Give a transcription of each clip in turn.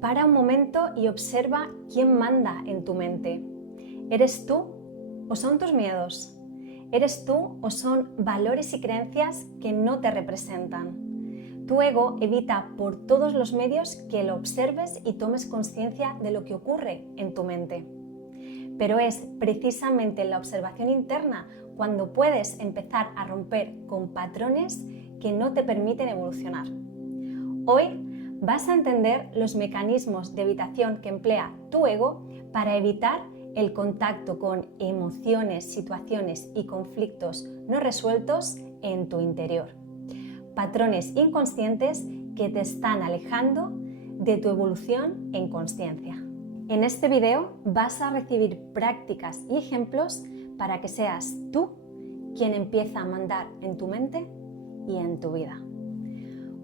Para un momento y observa quién manda en tu mente. ¿Eres tú o son tus miedos? ¿Eres tú o son valores y creencias que no te representan? Tu ego evita por todos los medios que lo observes y tomes conciencia de lo que ocurre en tu mente. Pero es precisamente en la observación interna cuando puedes empezar a romper con patrones que no te permiten evolucionar. Hoy vas a entender los mecanismos de evitación que emplea tu ego para evitar el contacto con emociones, situaciones y conflictos no resueltos en tu interior. Patrones inconscientes que te están alejando de tu evolución en consciencia. En este video vas a recibir prácticas y ejemplos para que seas tú quien empieza a mandar en tu mente y en tu vida.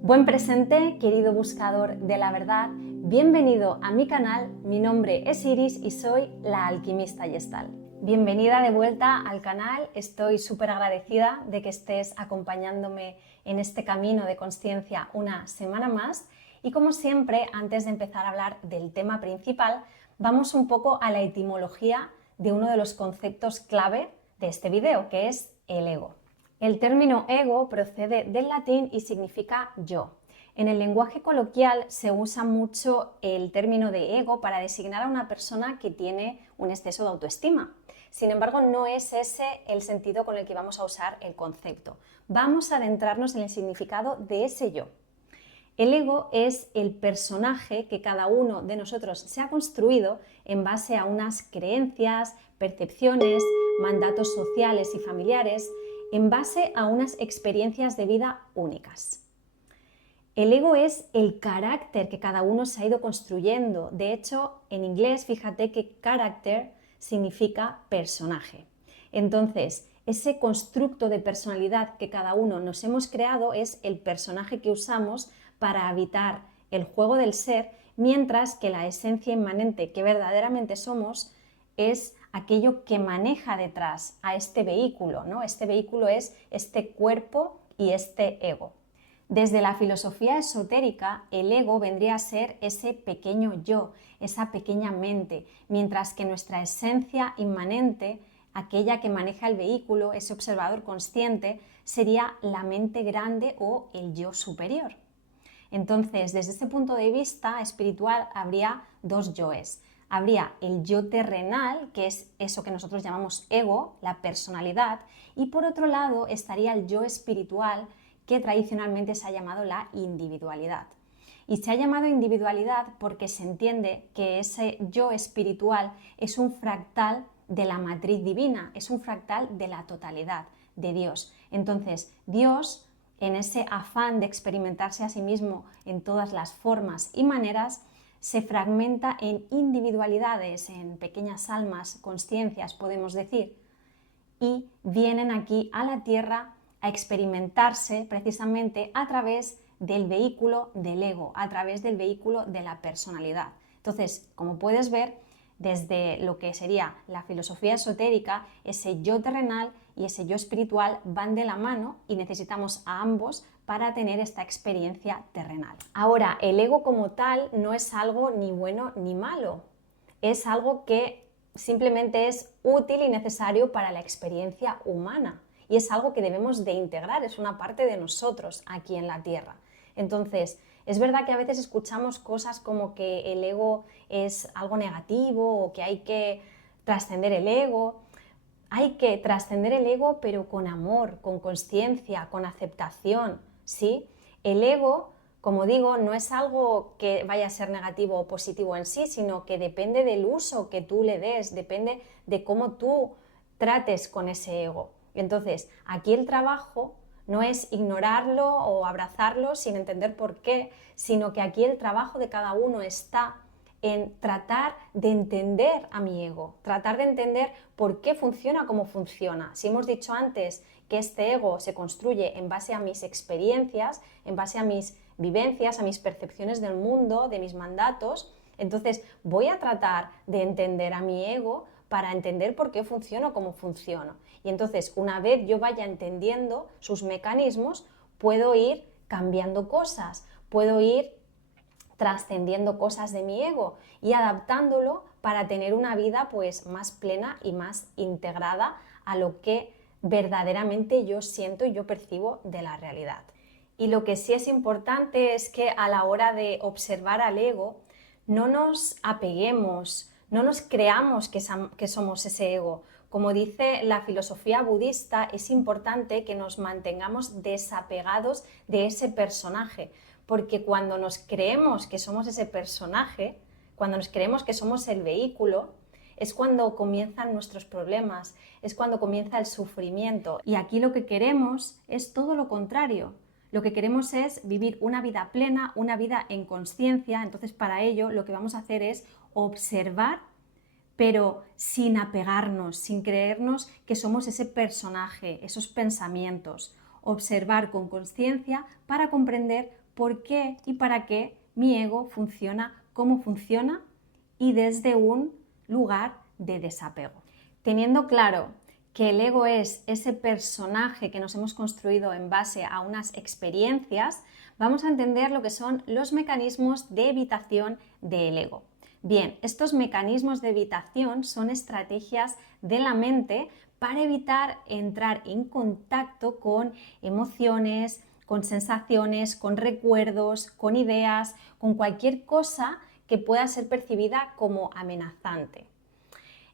Buen presente, querido buscador de la verdad. Bienvenido a mi canal. Mi nombre es Iris y soy la alquimista Gestalt. Bienvenida de vuelta al canal. Estoy súper agradecida de que estés acompañándome en este camino de consciencia una semana más. Y como siempre, antes de empezar a hablar del tema principal, vamos un poco a la etimología de uno de los conceptos clave de este video, que es el ego. El término ego procede del latín y significa yo. En el lenguaje coloquial se usa mucho el término de ego para designar a una persona que tiene un exceso de autoestima. Sin embargo, no es ese el sentido con el que vamos a usar el concepto. Vamos a adentrarnos en el significado de ese yo. El ego es el personaje que cada uno de nosotros se ha construido en base a unas creencias, percepciones, mandatos sociales y familiares, en base a unas experiencias de vida únicas. El ego es el carácter que cada uno se ha ido construyendo. De hecho, en inglés, fíjate que character significa personaje. Entonces, ese constructo de personalidad que cada uno nos hemos creado es el personaje que usamos para habitar el juego del ser, mientras que la esencia inmanente que verdaderamente somos es aquello que maneja detrás a este vehículo, ¿no? Este vehículo es este cuerpo y este ego. Desde la filosofía esotérica, el ego vendría a ser ese pequeño yo, esa pequeña mente, mientras que nuestra esencia inmanente, aquella que maneja el vehículo, ese observador consciente, sería la mente grande o el yo superior. Entonces, desde ese punto de vista espiritual, habría dos yoes. Habría el yo terrenal, que es eso que nosotros llamamos ego, la personalidad, y por otro lado estaría el yo espiritual, que tradicionalmente se ha llamado la individualidad. Y se ha llamado individualidad porque se entiende que ese yo espiritual es un fractal de la matriz divina, es un fractal de la totalidad de Dios. Entonces, Dios, en ese afán de experimentarse a sí mismo en todas las formas y maneras, se fragmenta en individualidades, en pequeñas almas, conciencias, podemos decir, y vienen aquí a la Tierra a experimentarse precisamente a través del vehículo del ego, a través del vehículo de la personalidad. Entonces, como puedes ver, desde lo que sería la filosofía esotérica, ese yo terrenal y ese yo espiritual van de la mano y necesitamos a ambos para tener esta experiencia terrenal. Ahora, el ego como tal no es algo ni bueno ni malo, es algo que simplemente es útil y necesario para la experiencia humana y es algo que debemos de integrar, es una parte de nosotros aquí en la Tierra. Entonces, es verdad que a veces escuchamos cosas como que el ego es algo negativo o que hay que trascender el ego. Hay que trascender el ego, pero con amor, con conciencia, con aceptación, ¿sí? El ego, como digo, no es algo que vaya a ser negativo o positivo en sí, sino que depende del uso que tú le des, depende de cómo tú trates con ese ego. Entonces, aquí el trabajo no es ignorarlo o abrazarlo sin entender por qué, sino que aquí el trabajo de cada uno está en tratar de entender a mi ego, tratar de entender por qué funciona como funciona. Si hemos dicho antes que este ego se construye en base a mis experiencias, en base a mis vivencias, a mis percepciones del mundo, de mis mandatos, entonces voy a tratar de entender a mi ego para entender por qué funciono como funciono. Y entonces, una vez yo vaya entendiendo sus mecanismos, puedo ir cambiando cosas, puedo ir trascendiendo cosas de mi ego y adaptándolo para tener una vida pues más plena y más integrada a lo que verdaderamente yo siento y yo percibo de la realidad. Y lo que sí es importante es que a la hora de observar al ego no nos apeguemos, no nos creamos que somos ese ego. Como dice la filosofía budista, es importante que nos mantengamos desapegados de ese personaje, porque cuando nos creemos que somos ese personaje, cuando nos creemos que somos el vehículo, es cuando comienzan nuestros problemas, es cuando comienza el sufrimiento. Y aquí lo que queremos es todo lo contrario. Lo que queremos es vivir una vida plena, una vida en consciencia. Entonces, para ello, lo que vamos a hacer es observar, pero sin apegarnos, sin creernos que somos ese personaje, esos pensamientos. Observar con conciencia para comprender por qué y para qué mi ego funciona como funciona y desde un lugar de desapego. Teniendo claro que el ego es ese personaje que nos hemos construido en base a unas experiencias, vamos a entender lo que son los mecanismos de evitación del ego. Bien, estos mecanismos de evitación son estrategias de la mente para evitar entrar en contacto con emociones, con sensaciones, con recuerdos, con ideas, con cualquier cosa que pueda ser percibida como amenazante.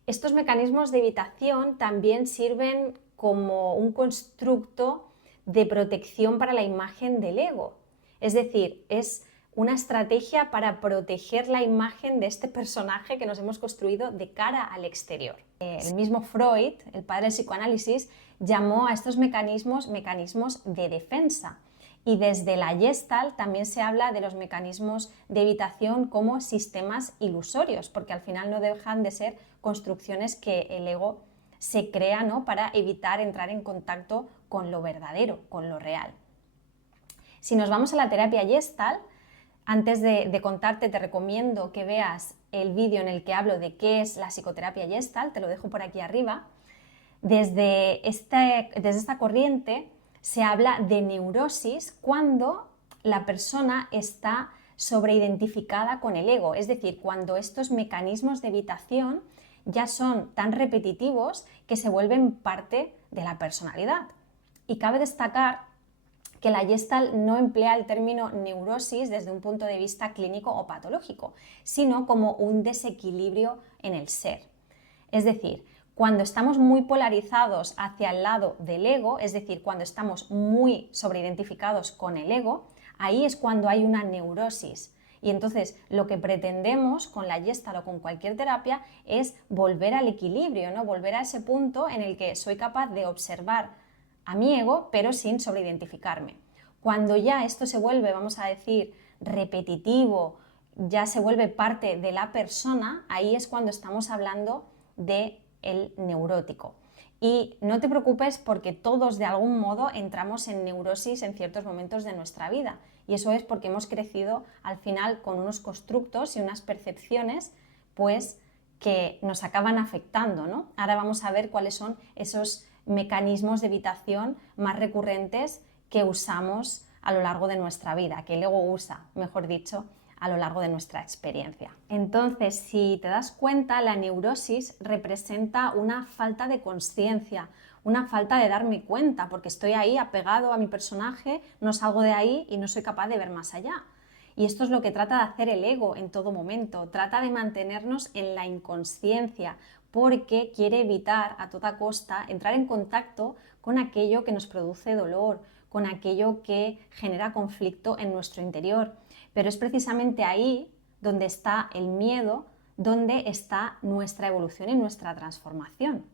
Estos mecanismos de evitación también sirven como un constructo de protección para la imagen del ego. Es decir, es una estrategia para proteger la imagen de este personaje que nos hemos construido de cara al exterior. El mismo Freud, el padre del psicoanálisis, llamó a estos mecanismos mecanismos de defensa. Y desde la Gestalt también se habla de los mecanismos de evitación como sistemas ilusorios, porque al final no dejan de ser construcciones que el ego se crea, ¿no?, para evitar entrar en contacto con lo verdadero, con lo real. Si nos vamos a la terapia Gestalt, antes de contarte, te recomiendo que veas el vídeo en el que hablo de qué es la psicoterapia Gestalt, te lo dejo por aquí arriba. Desde esta corriente se habla de neurosis cuando la persona está sobreidentificada con el ego, es decir, cuando estos mecanismos de evitación ya son tan repetitivos que se vuelven parte de la personalidad. Y cabe destacar que la Gestalt no emplea el término neurosis desde un punto de vista clínico o patológico, sino como un desequilibrio en el ser. Es decir, cuando estamos muy polarizados hacia el lado del ego, es decir, cuando estamos muy sobreidentificados con el ego, ahí es cuando hay una neurosis. Y entonces lo que pretendemos con la Gestalt o con cualquier terapia es volver al equilibrio, ¿no? Volver a ese punto en el que soy capaz de observar a mi ego, pero sin sobreidentificarme. Cuando ya esto se vuelve, vamos a decir, repetitivo, ya se vuelve parte de la persona, ahí es cuando estamos hablando del neurótico. Y no te preocupes porque todos de algún modo entramos en neurosis en ciertos momentos de nuestra vida. Y eso es porque hemos crecido al final con unos constructos y unas percepciones pues que nos acaban afectando, ¿no? Ahora vamos a ver cuáles son esos mecanismos de evitación más recurrentes que usamos a lo largo de nuestra vida, que el ego usa, mejor dicho, a lo largo de nuestra experiencia. Entonces, si te das cuenta, la neurosis representa una falta de conciencia, una falta de darme cuenta, porque estoy ahí apegado a mi personaje, no salgo de ahí y no soy capaz de ver más allá. Y esto es lo que trata de hacer el ego en todo momento, trata de mantenernos en la inconsciencia, porque quiere evitar a toda costa entrar en contacto con aquello que nos produce dolor, con aquello que genera conflicto en nuestro interior. Pero es precisamente ahí donde está el miedo, donde está nuestra evolución y nuestra transformación.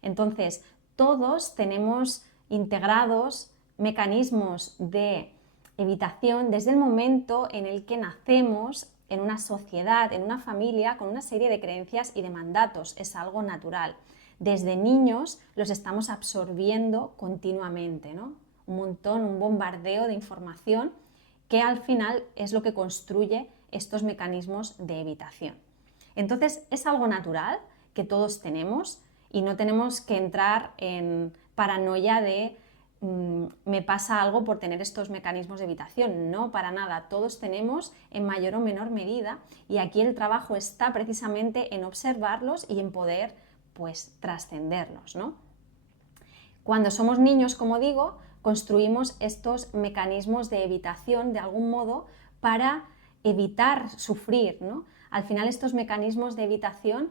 Entonces, todos tenemos integrados mecanismos de evitación desde el momento en el que nacemos en una sociedad, en una familia, con una serie de creencias y de mandatos. Es algo natural. Desde niños los estamos absorbiendo continuamente, ¿no? Un montón, un bombardeo de información que al final es lo que construye estos mecanismos de evitación. Entonces, es algo natural que todos tenemos y no tenemos que entrar en paranoia de me pasa algo por tener estos mecanismos de evitación. No, para nada. Todos tenemos en mayor o menor medida y aquí el trabajo está precisamente en observarlos y en poder, pues, trascenderlos, ¿no? Cuando somos niños, como digo, construimos estos mecanismos de evitación de algún modo para evitar sufrir, ¿no? Al final estos mecanismos de evitación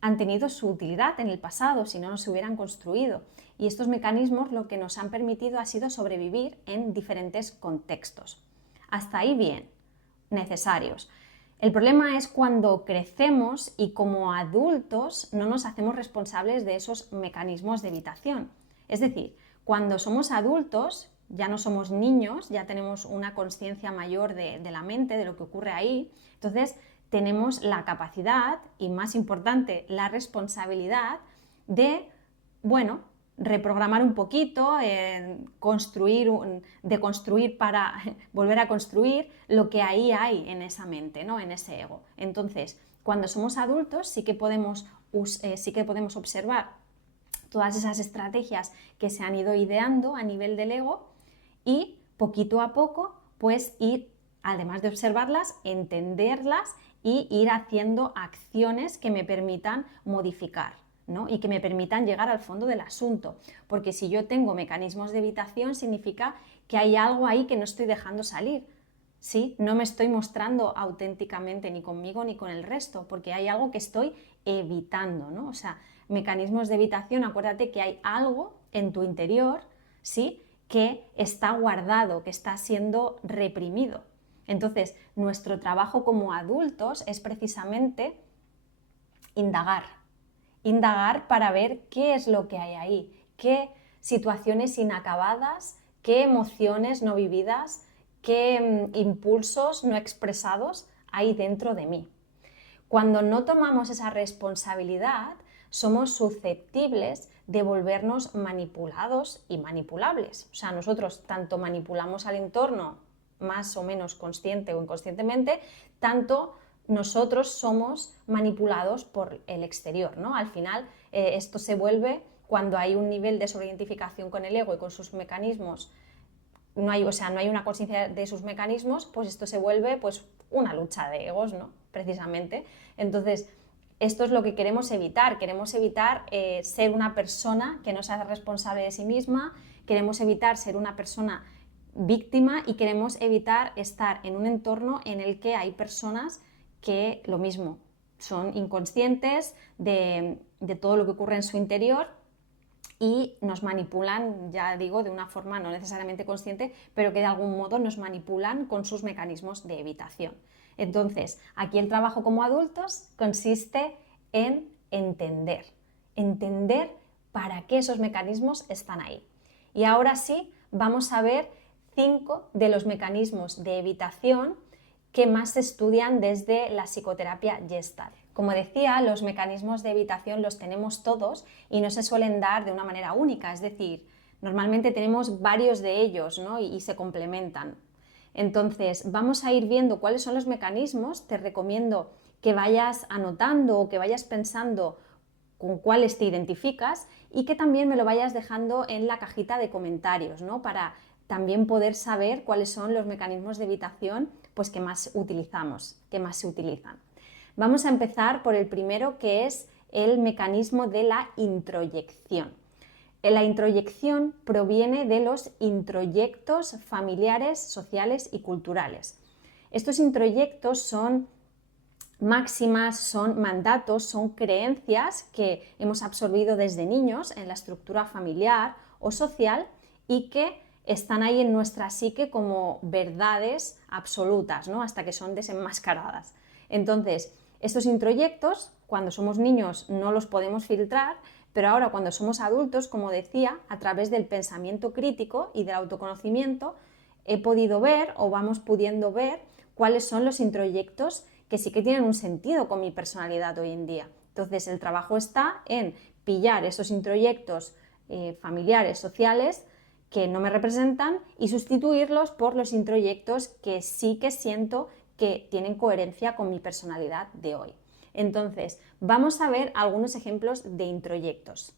han tenido su utilidad en el pasado, si no, no se hubieran construido. Y estos mecanismos lo que nos han permitido ha sido sobrevivir en diferentes contextos. Hasta ahí bien, necesarios. El problema es cuando crecemos y como adultos no nos hacemos responsables de esos mecanismos de evitación. Es decir, cuando somos adultos, ya no somos niños, ya tenemos una conciencia mayor de la mente, de lo que ocurre ahí, entonces tenemos la capacidad y, más importante, la responsabilidad de, bueno, reprogramar un poquito, deconstruir para volver a construir lo que ahí hay en esa mente, ¿no? En ese ego. Entonces, cuando somos adultos sí que podemos observar todas esas estrategias que se han ido ideando a nivel del ego y poquito a poco pues ir, además de observarlas, entenderlas y ir haciendo acciones que me permitan modificar, ¿no? Y que me permitan llegar al fondo del asunto, porque si yo tengo mecanismos de evitación significa que hay algo ahí que no estoy dejando salir, ¿sí? No me estoy mostrando auténticamente ni conmigo ni con el resto, porque hay algo que estoy evitando, ¿no? O sea, mecanismos de evitación, acuérdate que hay algo en tu interior, ¿sí?, que está guardado, que está siendo reprimido. Entonces, nuestro trabajo como adultos es precisamente indagar para ver qué es lo que hay ahí, qué situaciones inacabadas, qué emociones no vividas, qué impulsos no expresados hay dentro de mí. Cuando no tomamos esa responsabilidad, somos susceptibles de volvernos manipulados y manipulables. O sea, nosotros tanto manipulamos al entorno, más o menos consciente o inconscientemente, tanto nosotros somos manipulados por el exterior, ¿no? Al final, esto se vuelve, cuando hay un nivel de sobreidentificación con el ego y con sus mecanismos, no hay una conciencia de sus mecanismos, pues esto se vuelve pues una lucha de egos, ¿no? Precisamente. Entonces, esto es lo que queremos evitar ser una persona que no se hace responsable de sí misma, queremos evitar ser una persona víctima y queremos evitar estar en un entorno en el que hay personas que, lo mismo, son inconscientes de todo lo que ocurre en su interior y nos manipulan, ya digo, de una forma no necesariamente consciente, pero que de algún modo nos manipulan con sus mecanismos de evitación. Entonces, aquí el trabajo como adultos consiste en entender para qué esos mecanismos están ahí. Y ahora sí, vamos a ver 5 de los mecanismos de evitación que más se estudian desde la psicoterapia Gestalt. Como decía, los mecanismos de evitación los tenemos todos y no se suelen dar de una manera única, es decir, normalmente tenemos varios de ellos, ¿no? y se complementan. Entonces, vamos a ir viendo cuáles son los mecanismos. Te recomiendo que vayas anotando o que vayas pensando con cuáles te identificas y que también me lo vayas dejando en la cajita de comentarios, ¿no? Para también poder saber cuáles son los mecanismos de evitación pues, que más utilizamos, que más se utilizan. Vamos a empezar por el primero, que es el mecanismo de la introyección. La introyección proviene de los introyectos familiares, sociales y culturales. Estos introyectos son máximas, son mandatos, son creencias que hemos absorbido desde niños en la estructura familiar o social y que están ahí en nuestra psique como verdades absolutas, ¿no? Hasta que son desenmascaradas. Entonces, estos introyectos, cuando somos niños no los podemos filtrar, pero ahora cuando somos adultos, como decía, a través del pensamiento crítico y del autoconocimiento, he podido ver o vamos pudiendo ver cuáles son los introyectos que sí que tienen un sentido con mi personalidad hoy en día. Entonces, el trabajo está en pillar esos introyectos familiares, sociales, que no me representan y sustituirlos por los introyectos que sí que siento que tienen coherencia con mi personalidad de hoy. Entonces, vamos a ver algunos ejemplos de introyectos.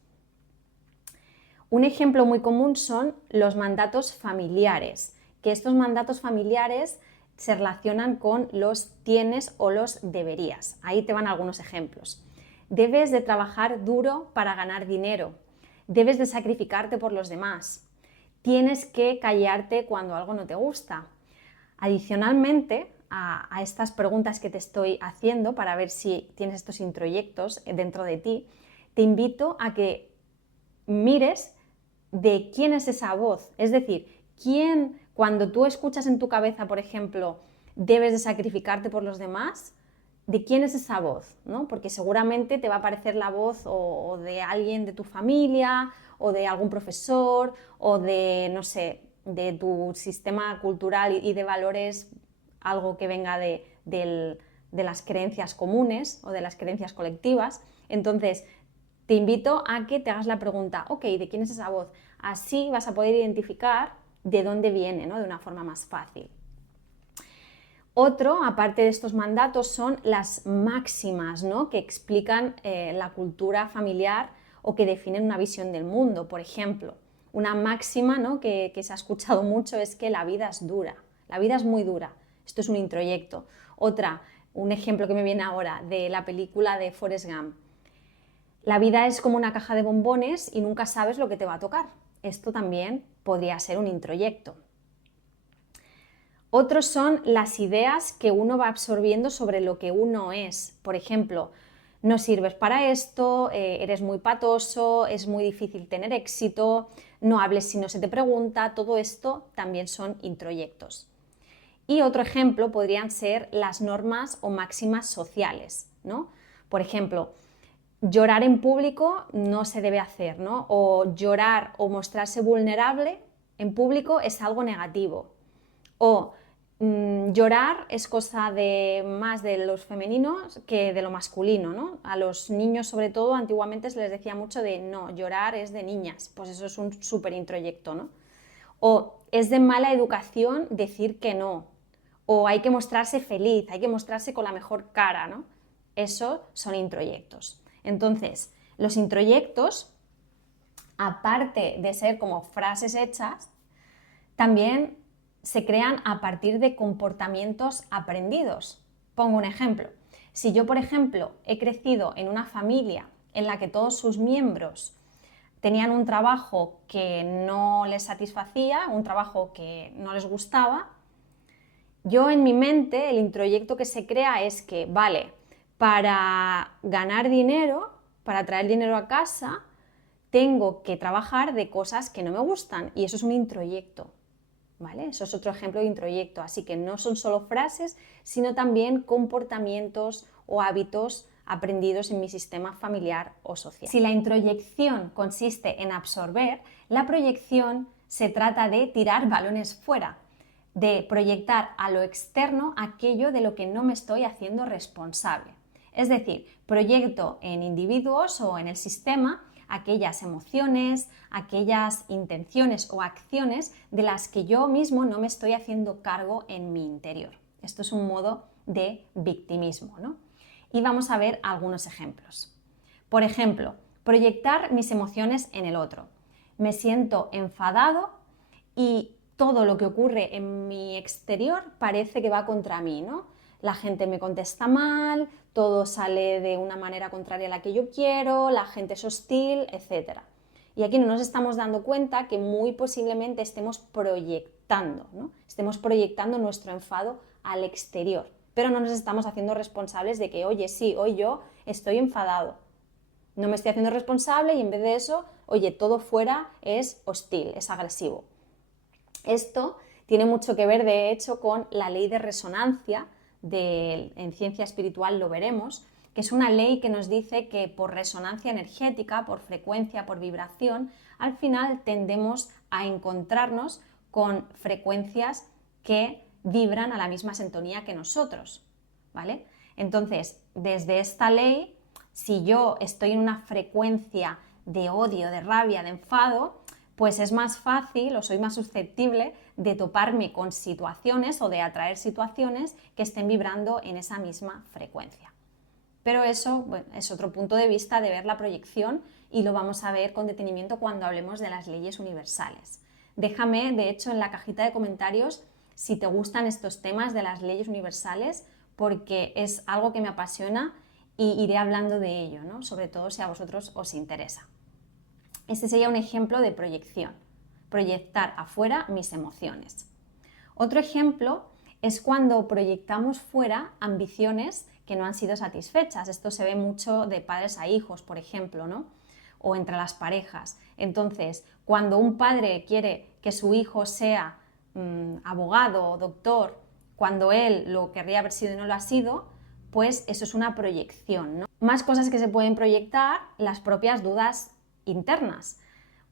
Un ejemplo muy común son los mandatos familiares, que estos mandatos familiares se relacionan con los tienes o los deberías. Ahí te van algunos ejemplos. Debes de trabajar duro para ganar dinero. Debes de sacrificarte por los demás. Tienes que callarte cuando algo no te gusta. Adicionalmente a estas preguntas que te estoy haciendo para ver si tienes estos introyectos dentro de ti, te invito a que mires de quién es esa voz. Es decir, cuando tú escuchas en tu cabeza, por ejemplo, debes de sacrificarte por los demás, ¿de quién es esa voz? ¿No? Porque seguramente te va a parecer la voz o de alguien de tu familia, o de algún profesor, o de, no sé, de tu sistema cultural y de valores, algo que venga de las creencias comunes o de las creencias colectivas. Entonces, te invito a que te hagas la pregunta, ok, ¿de quién es esa voz? Así vas a poder identificar de dónde viene, ¿no? De una forma más fácil. Otro, aparte de estos mandatos, son las máximas, ¿no? Que explican la cultura familiar o que definen una visión del mundo. Por ejemplo, una máxima, ¿no? que se ha escuchado mucho es que la vida es dura, la vida es muy dura. Esto es un introyecto. Otra, un ejemplo que me viene ahora de la película de Forrest Gump. La vida es como una caja de bombones y nunca sabes lo que te va a tocar. Esto también podría ser un introyecto. Otros son las ideas que uno va absorbiendo sobre lo que uno es. Por ejemplo, no sirves para esto, eres muy patoso, es muy difícil tener éxito, no hables si no se te pregunta. Todo esto también son introyectos. Y otro ejemplo podrían ser las normas o máximas sociales, ¿no? Por ejemplo, llorar en público no se debe hacer, ¿no? O llorar o mostrarse vulnerable en público es algo negativo. O llorar es cosa más de los femeninos que de lo masculino, ¿no? A los niños, sobre todo, antiguamente se les decía mucho de no, llorar es de niñas. Pues eso es un súper introyecto, ¿no? O es de mala educación decir que no. O hay que mostrarse feliz, hay que mostrarse con la mejor cara, ¿no? Eso son introyectos. Entonces, los introyectos, aparte de ser como frases hechas, también se crean a partir de comportamientos aprendidos. Pongo un ejemplo. Si yo, por ejemplo, he crecido en una familia en la que todos sus miembros tenían un trabajo que no les satisfacía, un trabajo que no les gustaba, yo en mi mente el introyecto que se crea es que, vale, para ganar dinero, para traer dinero a casa, tengo que trabajar de cosas que no me gustan y eso es un introyecto, ¿vale? Eso es otro ejemplo de introyecto, así que no son solo frases, sino también comportamientos o hábitos aprendidos en mi sistema familiar o social. Si la introyección consiste en absorber, la proyección se trata de tirar balones fuera, de proyectar a lo externo aquello de lo que no me estoy haciendo responsable. Es decir, proyecto en individuos o en el sistema aquellas emociones, aquellas intenciones o acciones de las que yo mismo no me estoy haciendo cargo en mi interior. Esto es un modo de victimismo, ¿no? Y vamos a ver algunos ejemplos. Por ejemplo, proyectar mis emociones en el otro. Me siento enfadado y todo lo que ocurre en mi exterior parece que va contra mí, ¿no? La gente me contesta mal, todo sale de una manera contraria a la que yo quiero, la gente es hostil, etc. Y aquí no nos estamos dando cuenta que muy posiblemente estemos proyectando, ¿no? Estemos proyectando nuestro enfado al exterior, pero no nos estamos haciendo responsables de que, oye, sí, hoy yo estoy enfadado, no me estoy haciendo responsable y en vez de eso, oye, todo fuera es hostil, es agresivo. Esto tiene mucho que ver, de hecho, con la ley de resonancia, en ciencia espiritual lo veremos, que es una ley que nos dice que por resonancia energética, por frecuencia, por vibración, al final tendemos a encontrarnos con frecuencias que vibran a la misma sintonía que nosotros, ¿vale? Entonces, desde esta ley, si yo estoy en una frecuencia de odio, de rabia, de enfado, pues es más fácil o soy más susceptible de toparme con situaciones o de atraer situaciones que estén vibrando en esa misma frecuencia. Pero eso, bueno, es otro punto de vista de ver la proyección y lo vamos a ver con detenimiento cuando hablemos de las leyes universales. Déjame, de hecho, en la cajita de comentarios si te gustan estos temas de las leyes universales, porque es algo que me apasiona y iré hablando de ello, ¿no? Sobre todo si a vosotros os interesa. Este sería un ejemplo de proyección, proyectar afuera mis emociones. Otro ejemplo es cuando proyectamos fuera ambiciones que no han sido satisfechas. Esto se ve mucho de padres a hijos, por ejemplo, ¿no? O entre las parejas. Entonces, cuando un padre quiere que su hijo sea abogado o doctor, cuando él lo querría haber sido y no lo ha sido, pues eso es una proyección, ¿no? Más cosas que se pueden proyectar, las propias dudas internas.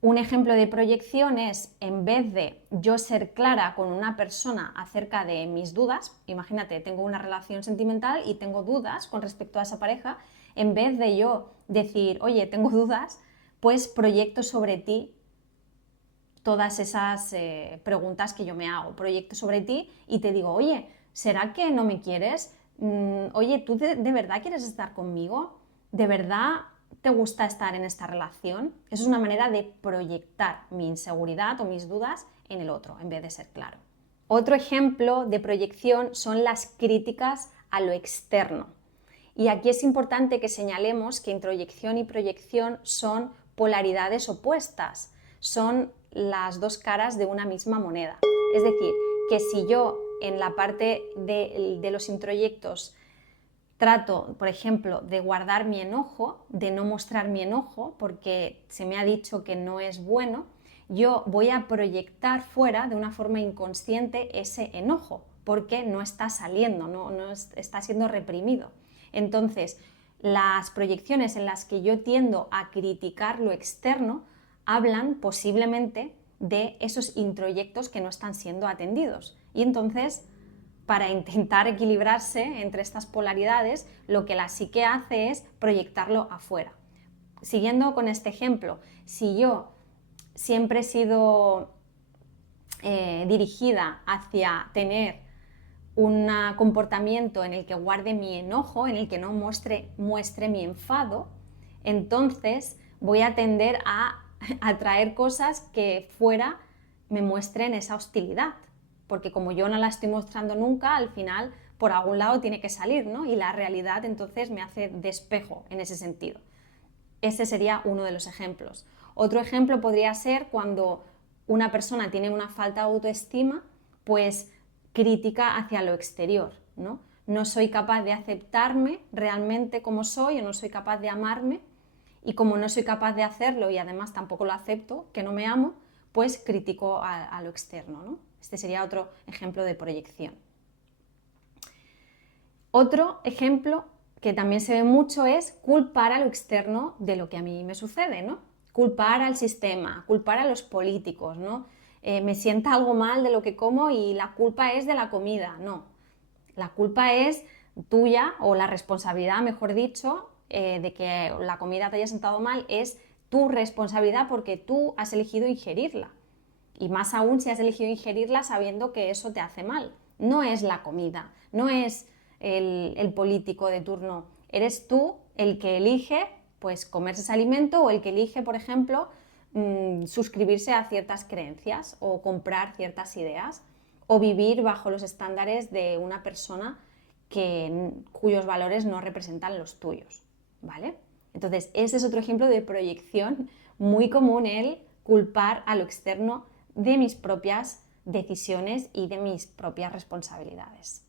Un ejemplo de proyección es, en vez de yo ser clara con una persona acerca de mis dudas, imagínate, tengo una relación sentimental y tengo dudas con respecto a esa pareja, en vez de yo decir, oye, tengo dudas, pues proyecto sobre ti todas esas preguntas que yo me hago, proyecto sobre ti y te digo, oye, ¿será que no me quieres? Oye, ¿tú de verdad quieres estar conmigo? ¿De verdad te gusta estar en esta relación? Eso es una manera de proyectar mi inseguridad o mis dudas en el otro, en vez de ser claro. Otro ejemplo de proyección son las críticas a lo externo. Y aquí es importante que señalemos que introyección y proyección son polaridades opuestas, son las dos caras de una misma moneda. Es decir, que si yo en la parte de los introyectos trato, por ejemplo, de guardar mi enojo, de no mostrar mi enojo, porque se me ha dicho que no es bueno, yo voy a proyectar fuera de una forma inconsciente ese enojo, porque no está saliendo, no está siendo reprimido. Entonces, las proyecciones en las que yo tiendo a criticar lo externo hablan posiblemente de esos introyectos que no están siendo atendidos. Y entonces, para intentar equilibrarse entre estas polaridades, lo que la psique hace es proyectarlo afuera. Siguiendo con este ejemplo, si yo siempre he sido dirigida hacia tener un comportamiento en el que guarde mi enojo, en el que no muestre mi enfado, entonces voy a tender a atraer cosas que fuera me muestren esa hostilidad, porque como yo no la estoy mostrando nunca, al final por algún lado tiene que salir, ¿no? Y la realidad entonces me hace de espejo en ese sentido. Ese sería uno de los ejemplos. Otro ejemplo podría ser cuando una persona tiene una falta de autoestima, pues crítica hacia lo exterior, ¿no? No soy capaz de aceptarme realmente como soy o no soy capaz de amarme, y como no soy capaz de hacerlo y además tampoco lo acepto, que no me amo, pues critico a lo externo, ¿no? Este sería otro ejemplo de proyección. Otro ejemplo que también se ve mucho es culpar a lo externo de lo que a mí me sucede, ¿no? Culpar al sistema, culpar a los políticos, ¿no? Me sienta algo mal de lo que como y la culpa es de la comida, no. La culpa es tuya, o la responsabilidad, mejor dicho, de que la comida te haya sentado mal es tu responsabilidad porque tú has elegido ingerirla. Y más aún si has elegido ingerirla sabiendo que eso te hace mal. No es la comida, no es el político de turno. Eres tú el que elige pues comerse ese alimento, o el que elige, por ejemplo, suscribirse a ciertas creencias o comprar ciertas ideas o vivir bajo los estándares de una persona cuyos valores no representan los tuyos, ¿vale? Entonces, ese es otro ejemplo de proyección muy común, el culpar a lo externo de mis propias decisiones y de mis propias responsabilidades.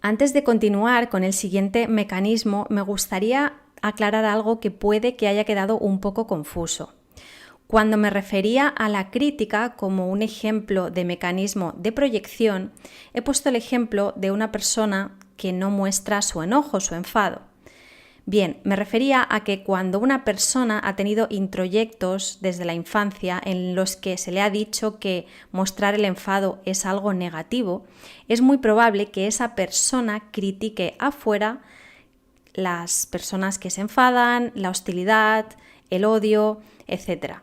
Antes de continuar con el siguiente mecanismo, me gustaría aclarar algo que puede que haya quedado un poco confuso. Cuando me refería a la crítica como un ejemplo de mecanismo de proyección, he puesto el ejemplo de una persona que no muestra su enojo, su enfado. Bien, me refería a que cuando una persona ha tenido introyectos desde la infancia en los que se le ha dicho que mostrar el enfado es algo negativo, es muy probable que esa persona critique afuera las personas que se enfadan, la hostilidad, el odio, etc.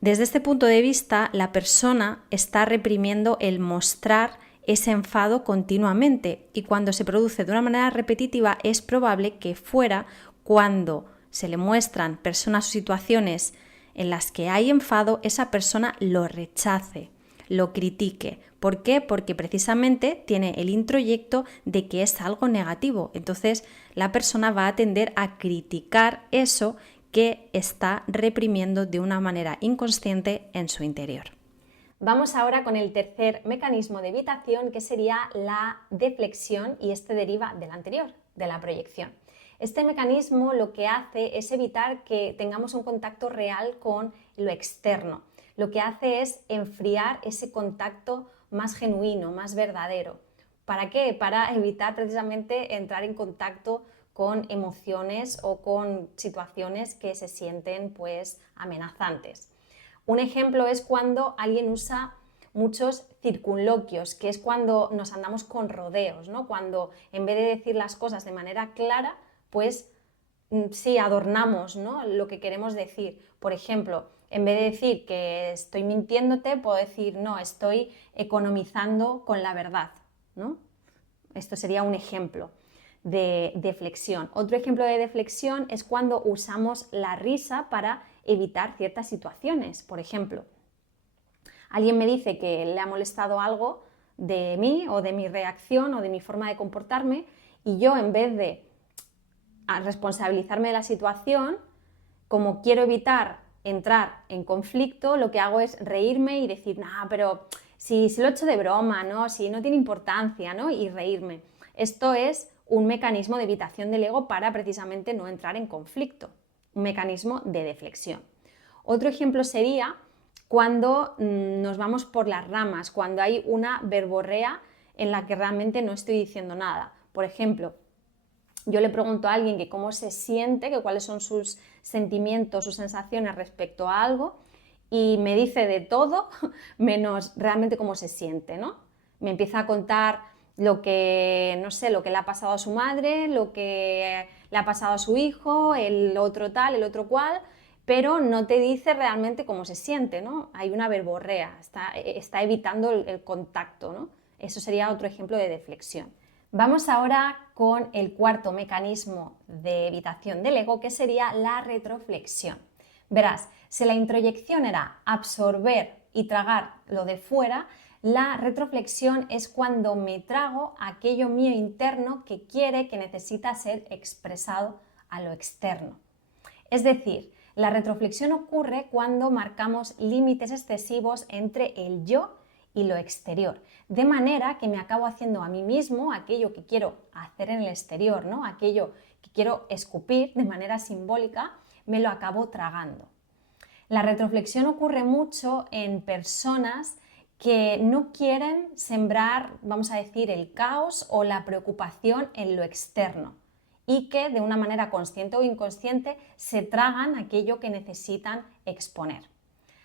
Desde este punto de vista, la persona está reprimiendo el mostrar ese enfado continuamente, y cuando se produce de una manera repetitiva es probable que fuera, cuando se le muestran personas o situaciones en las que hay enfado, esa persona lo rechace, lo critique. ¿Por qué? Porque precisamente tiene el introyecto de que es algo negativo. Entonces la persona va a tender a criticar eso que está reprimiendo de una manera inconsciente en su interior. Vamos ahora con el tercer mecanismo de evitación, que sería la deflexión, y este deriva del anterior, de la proyección. Este mecanismo lo que hace es evitar que tengamos un contacto real con lo externo. Lo que hace es enfriar ese contacto más genuino, más verdadero. ¿Para qué? Para evitar precisamente entrar en contacto con emociones o con situaciones que se sienten pues amenazantes. Un ejemplo es cuando alguien usa muchos circunloquios, que es cuando nos andamos con rodeos, ¿no? Cuando en vez de decir las cosas de manera clara, pues sí, adornamos, ¿no?, lo que queremos decir. Por ejemplo, en vez de decir que estoy mintiéndote, puedo decir, no, estoy economizando con la verdad, ¿no? Esto sería un ejemplo de deflexión. Otro ejemplo de deflexión es cuando usamos la risa para evitar ciertas situaciones. Por ejemplo, alguien me dice que le ha molestado algo de mí o de mi reacción o de mi forma de comportarme, y yo, en vez de responsabilizarme de la situación, como quiero evitar entrar en conflicto, lo que hago es reírme y decir, nah, pero si lo he hecho de broma, ¿no? Si no tiene importancia, ¿no? Y reírme. Esto es un mecanismo de evitación del ego para precisamente no entrar en conflicto, un mecanismo de deflexión. Otro ejemplo sería cuando nos vamos por las ramas, cuando hay una verborrea en la que realmente no estoy diciendo nada. Por ejemplo, yo le pregunto a alguien que cómo se siente, que cuáles son sus sentimientos, sus sensaciones respecto a algo, y me dice de todo menos realmente cómo se siente, ¿no? Me empieza a contar lo que, no sé, lo que le ha pasado a su madre, lo que le ha pasado a su hijo, el otro tal, el otro cual, pero no te dice realmente cómo se siente, ¿no? Hay una verborrea, está evitando el contacto, ¿no? Eso sería otro ejemplo de deflexión. Vamos ahora con el cuarto mecanismo de evitación del ego, que sería la retroflexión. Verás, si la introyección era absorber y tragar lo de fuera, la retroflexión es cuando me trago aquello mío interno que quiere, que necesita ser expresado a lo externo. Es decir, la retroflexión ocurre cuando marcamos límites excesivos entre el yo y lo exterior, de manera que me acabo haciendo a mí mismo aquello que quiero hacer en el exterior, ¿no? Aquello que quiero escupir de manera simbólica, me lo acabo tragando. La retroflexión ocurre mucho en personas que no quieren sembrar, vamos a decir, el caos o la preocupación en lo externo, y que de una manera consciente o inconsciente se tragan aquello que necesitan exponer.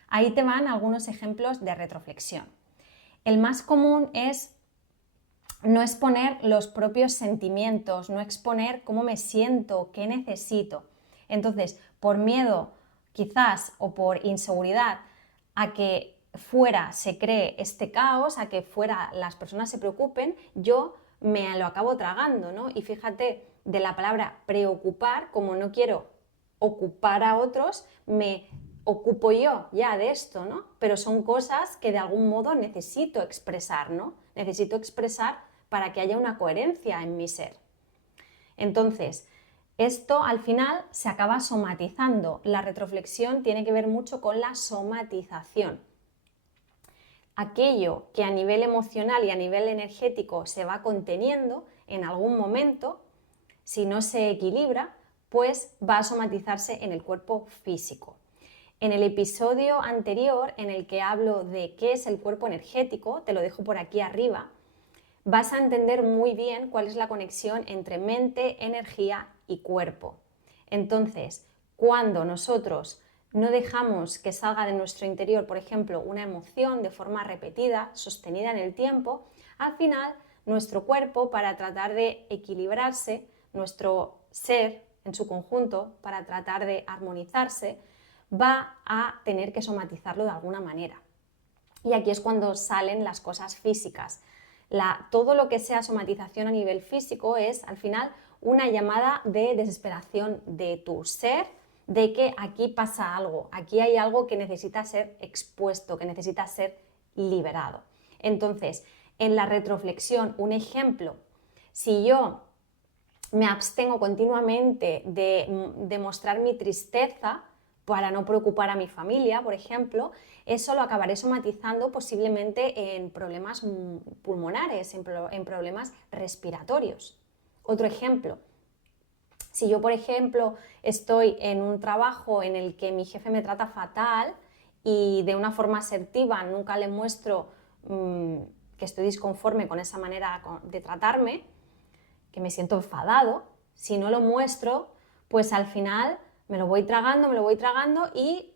Ahí te van algunos ejemplos de retroflexión. El más común es no exponer los propios sentimientos, no exponer cómo me siento, qué necesito. Entonces, por miedo quizás o por inseguridad a que fuera se cree este caos, a que fuera las personas se preocupen, yo me lo acabo tragando, ¿no? Y fíjate, de la palabra preocupar, como no quiero ocupar a otros, me ocupo yo ya de esto, ¿no? Pero son cosas que de algún modo necesito expresar, ¿no? Necesito expresar para que haya una coherencia en mi ser. Entonces, esto al final se acaba somatizando. La retroflexión tiene que ver mucho con la somatización. Aquello que a nivel emocional y a nivel energético se va conteniendo en algún momento, si no se equilibra, pues va a somatizarse en el cuerpo físico. En el episodio anterior, en el que hablo de qué es el cuerpo energético, te lo dejo por aquí arriba, vas a entender muy bien cuál es la conexión entre mente, energía y cuerpo. Entonces, cuando nosotros no dejamos que salga de nuestro interior, por ejemplo, una emoción de forma repetida, sostenida en el tiempo, al final nuestro cuerpo, para tratar de equilibrarse, nuestro ser en su conjunto, para tratar de armonizarse, va a tener que somatizarlo de alguna manera. Y aquí es cuando salen las cosas físicas. todo lo que sea somatización a nivel físico es al final una llamada de desesperación de tu ser, de que aquí pasa algo, aquí hay algo que necesita ser expuesto, que necesita ser liberado. Entonces, en la retroflexión, un ejemplo, si yo me abstengo continuamente de mostrar mi tristeza para no preocupar a mi familia, por ejemplo, eso lo acabaré somatizando posiblemente en problemas pulmonares, en problemas respiratorios. Otro ejemplo, si yo, por ejemplo, estoy en un trabajo en el que mi jefe me trata fatal y de una forma asertiva nunca le muestro que estoy disconforme con esa manera de tratarme, que me siento enfadado, si no lo muestro, pues al final me lo voy tragando y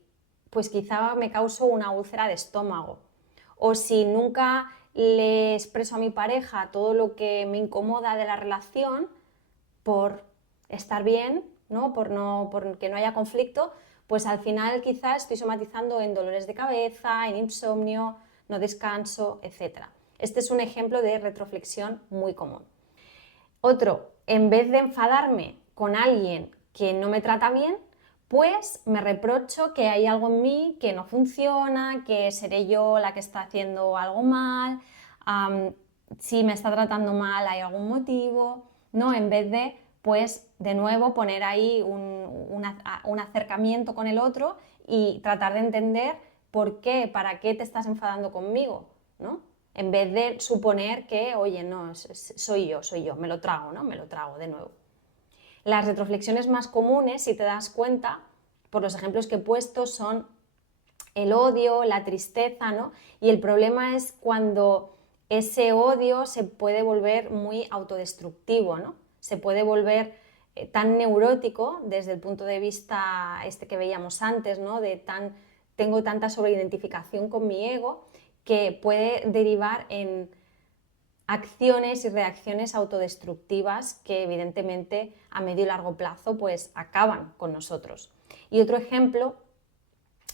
pues quizá me causo una úlcera de estómago. O si nunca le expreso a mi pareja todo lo que me incomoda de la relación por estar bien, ¿no? Por que no haya conflicto, pues al final quizás estoy somatizando en dolores de cabeza, en insomnio, no descanso, etc. Este es un ejemplo de retroflexión muy común. Otro, en vez de enfadarme con alguien que no me trata bien, pues me reprocho que hay algo en mí que no funciona, que seré yo la que está haciendo algo mal, si me está tratando mal hay algún motivo, ¿no? En vez de, pues, de nuevo poner ahí un acercamiento con el otro y tratar de entender por qué, para qué te estás enfadando conmigo, ¿no? En vez de suponer que, oye, no, soy yo, me lo trago, ¿no? Me lo trago de nuevo. Las retroflexiones más comunes, si te das cuenta, por los ejemplos que he puesto, son el odio, la tristeza, ¿no? Y el problema es cuando ese odio se puede volver muy autodestructivo, ¿no? Se puede volver tan neurótico desde el punto de vista este que veíamos antes, ¿no? Tengo tanta sobreidentificación con mi ego que puede derivar en acciones y reacciones autodestructivas que evidentemente a medio y largo plazo pues acaban con nosotros. Y otro ejemplo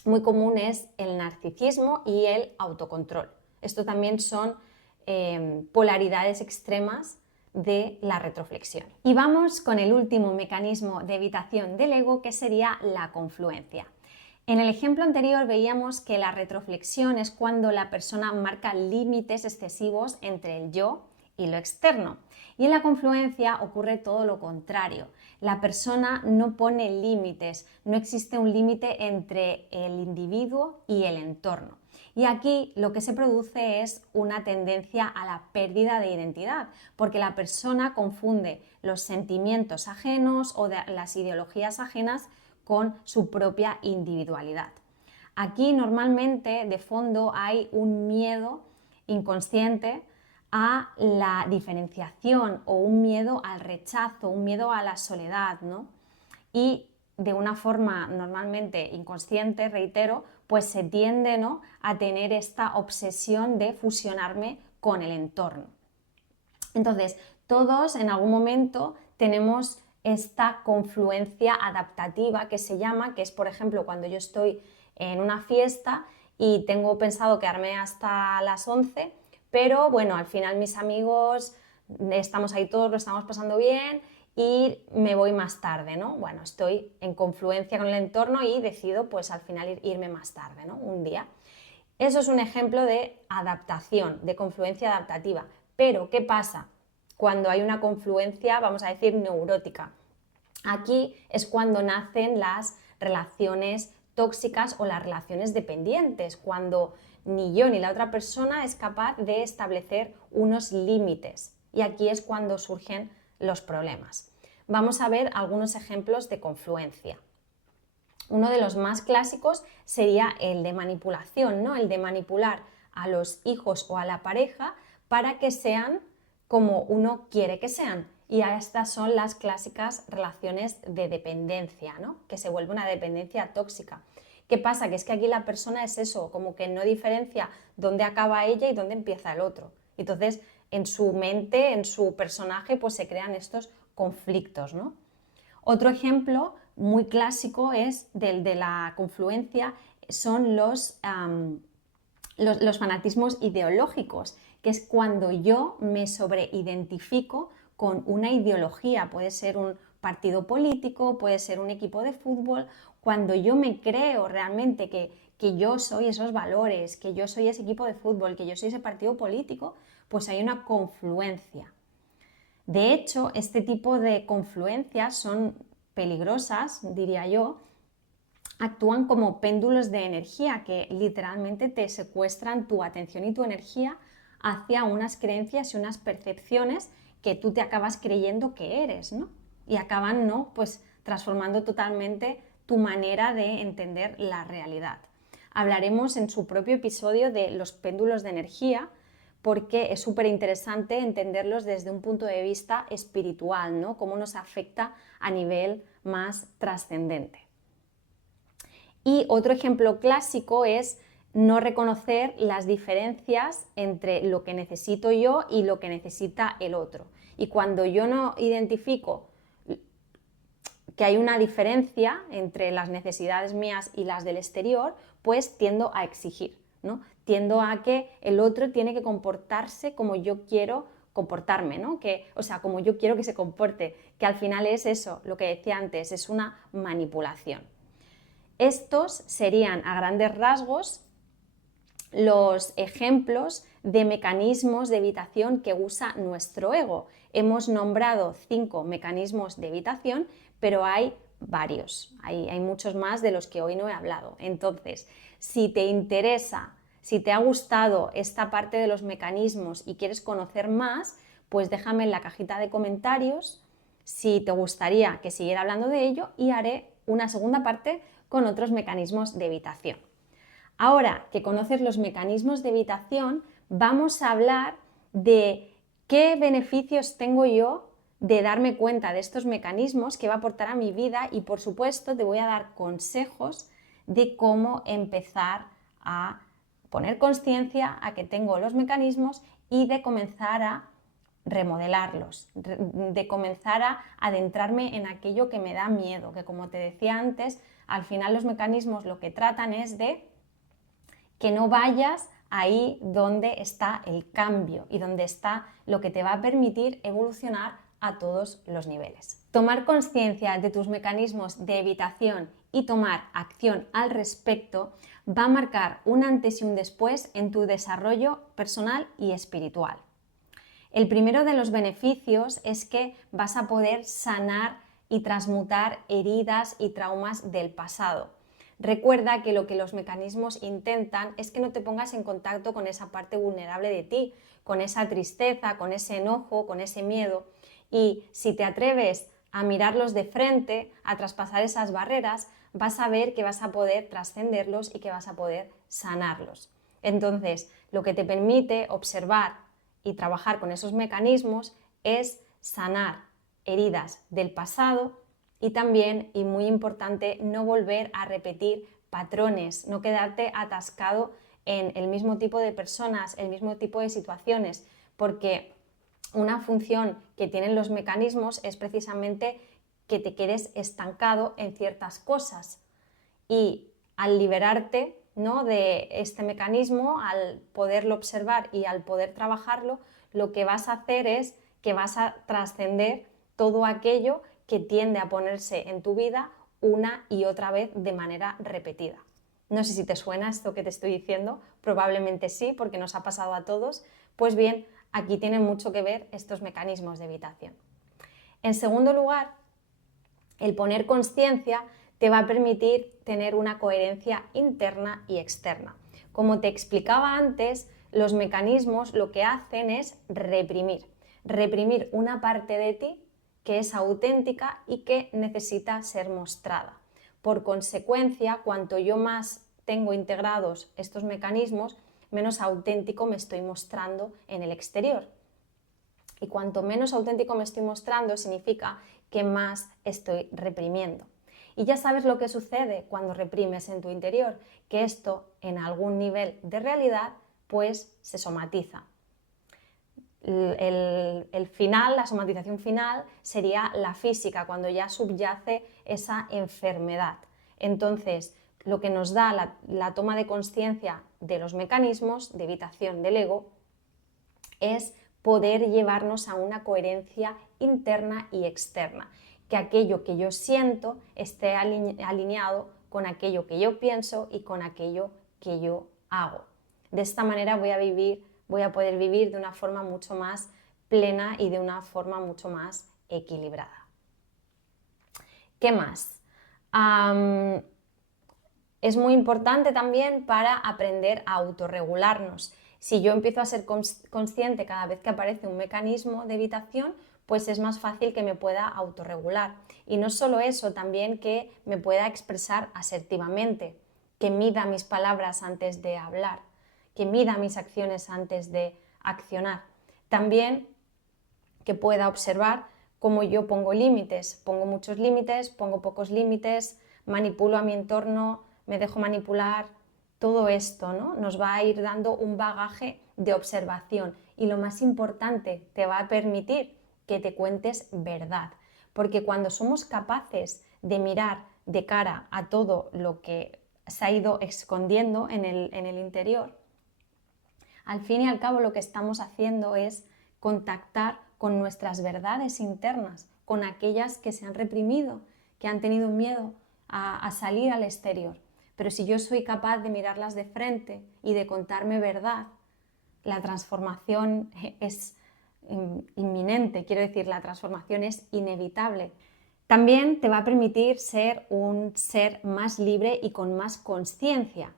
muy común es el narcisismo y el autocontrol. Esto también son polaridades extremas de la retroflexión. Y vamos con el último mecanismo de evitación del ego, que sería la confluencia. En el ejemplo anterior veíamos que la retroflexión es cuando la persona marca límites excesivos entre el yo y lo externo. Y en la confluencia ocurre todo lo contrario. La persona no pone límites, no existe un límite entre el individuo y el entorno. Y aquí lo que se produce es una tendencia a la pérdida de identidad, porque la persona confunde los sentimientos ajenos o las ideologías ajenas con su propia individualidad. Aquí normalmente de fondo hay un miedo inconsciente a la diferenciación o un miedo al rechazo, un miedo a la soledad, ¿no? Y de una forma normalmente inconsciente, reitero, pues se tiende, ¿no?, a tener esta obsesión de fusionarme con el entorno. Entonces, todos en algún momento tenemos esta confluencia adaptativa que se llama, que es, por ejemplo, cuando yo estoy en una fiesta y tengo pensado quedarme hasta las 11, pero bueno, al final mis amigos, estamos ahí todos, lo estamos pasando bien y me voy más tarde, ¿no? Bueno, estoy en confluencia con el entorno y decido pues al final irme más tarde, ¿no? Un día. Eso es un ejemplo de adaptación, de confluencia adaptativa. Pero, ¿qué pasa cuando hay una confluencia, vamos a decir, neurótica? Aquí es cuando nacen las relaciones tóxicas o las relaciones dependientes, cuando ni yo ni la otra persona es capaz de establecer unos límites. Y aquí es cuando surgen los problemas. Vamos a ver algunos ejemplos de confluencia. Uno de los más clásicos sería el de manipulación, ¿no? El de manipular a los hijos o a la pareja para que sean como uno quiere que sean. Y estas son las clásicas relaciones de dependencia, ¿no? Que se vuelve una dependencia tóxica. ¿Qué pasa? Que es que aquí la persona es eso, como que no diferencia dónde acaba ella y dónde empieza el otro. Entonces, en su mente, en su personaje, pues se crean estos conflictos, ¿no? Otro ejemplo muy clásico es del de la confluencia, son los fanatismos ideológicos, que es cuando yo me sobreidentifico con una ideología, puede ser un partido político, puede ser un equipo de fútbol, cuando yo me creo realmente que yo soy esos valores, que yo soy ese equipo de fútbol, que yo soy ese partido político, pues hay una confluencia. De hecho, este tipo de confluencias son peligrosas, diría yo, actúan como péndulos de energía que literalmente te secuestran tu atención y tu energía hacia unas creencias y unas percepciones que tú te acabas creyendo que eres, ¿no? Y acaban, ¿no? Pues transformando totalmente tu manera de entender la realidad. Hablaremos en su propio episodio de los péndulos de energía, porque es súper interesante entenderlos desde un punto de vista espiritual, ¿no? Cómo nos afecta a nivel más trascendente. Y otro ejemplo clásico es no reconocer las diferencias entre lo que necesito yo y lo que necesita el otro. Y cuando yo no identifico que hay una diferencia entre las necesidades mías y las del exterior, pues tiendo a exigir, ¿no? Tiendo a que el otro tiene que comportarse como yo quiero comportarme, ¿no? Como yo quiero que se comporte, que al final es eso, lo que decía antes, es una manipulación. Estos serían, a grandes rasgos, los ejemplos de mecanismos de evitación que usa nuestro ego. Hemos nombrado 5 mecanismos de evitación, pero hay varios, hay muchos más de los que hoy no he hablado. Entonces, si te interesa, si te ha gustado esta parte de los mecanismos y quieres conocer más, pues déjame en la cajita de comentarios si te gustaría que siguiera hablando de ello y haré una segunda parte con otros mecanismos de evitación. Ahora que conoces los mecanismos de evitación, vamos a hablar de qué beneficios tengo yo de darme cuenta de estos mecanismos que va a aportar a mi vida y, por supuesto, te voy a dar consejos de cómo empezar a poner conciencia a que tengo los mecanismos y de comenzar a remodelarlos, de comenzar a adentrarme en aquello que me da miedo, que como te decía antes, al final los mecanismos lo que tratan es de que no vayas ahí donde está el cambio y donde está lo que te va a permitir evolucionar a todos los niveles. Tomar conciencia de tus mecanismos de evitación y tomar acción al respecto va a marcar un antes y un después en tu desarrollo personal y espiritual. El primero de los beneficios es que vas a poder sanar y transmutar heridas y traumas del pasado. Recuerda que lo que los mecanismos intentan es que no te pongas en contacto con esa parte vulnerable de ti, con esa tristeza, con ese enojo, con ese miedo. Y si te atreves a mirarlos de frente, a traspasar esas barreras, vas a ver que vas a poder trascenderlos y que vas a poder sanarlos. Entonces, lo que te permite observar y trabajar con esos mecanismos es sanar heridas del pasado y también, y muy importante, no volver a repetir patrones, no quedarte atascado en el mismo tipo de personas, el mismo tipo de situaciones, porque una función que tienen los mecanismos es precisamente que te quedes estancado en ciertas cosas y al liberarte, ¿no?, de este mecanismo, al poderlo observar y al poder trabajarlo, lo que vas a hacer es que vas a trascender todo aquello que tiende a ponerse en tu vida una y otra vez de manera repetida. No sé si te suena esto que te estoy diciendo, probablemente sí, porque nos ha pasado a todos. Pues bien, aquí tienen mucho que ver estos mecanismos de evitación. En segundo lugar, el poner conciencia te va a permitir tener una coherencia interna y externa. Como te explicaba antes, los mecanismos lo que hacen es reprimir una parte de ti que es auténtica y que necesita ser mostrada. Por consecuencia, cuanto yo más tengo integrados estos mecanismos, menos auténtico me estoy mostrando en el exterior. Y cuanto menos auténtico me estoy mostrando, significa que más estoy reprimiendo. Y ya sabes lo que sucede cuando reprimes en tu interior, que esto en algún nivel de realidad pues se somatiza. El final, la somatización final sería la física, cuando ya subyace esa enfermedad. Entonces, lo que nos da la toma de conciencia de los mecanismos de evitación del ego es poder llevarnos a una coherencia interna y externa, que aquello que yo siento esté alineado con aquello que yo pienso y con aquello que yo hago. De esta manera voy a poder vivir de una forma mucho más plena y de una forma mucho más equilibrada. ¿Qué más? Es muy importante también para aprender a autorregularnos. Si yo empiezo a ser consciente cada vez que aparece un mecanismo de evitación, pues es más fácil que me pueda autorregular. Y no solo eso, también que me pueda expresar asertivamente, que mida mis palabras antes de hablar, que mida mis acciones antes de accionar. También que pueda observar cómo yo pongo límites, pongo muchos límites, pongo pocos límites, manipulo a mi entorno, me dejo manipular. Todo esto, ¿no?, nos va a ir dando un bagaje de observación y lo más importante, te va a permitir que te cuentes verdad, porque cuando somos capaces de mirar de cara a todo lo que se ha ido escondiendo en el interior, al fin y al cabo lo que estamos haciendo es contactar con nuestras verdades internas, con aquellas que se han reprimido, que han tenido miedo a salir al exterior. Pero si yo soy capaz de mirarlas de frente y de contarme verdad, la transformación es inminente, quiero decir, la transformación es inevitable. También te va a permitir ser un ser más libre y con más conciencia.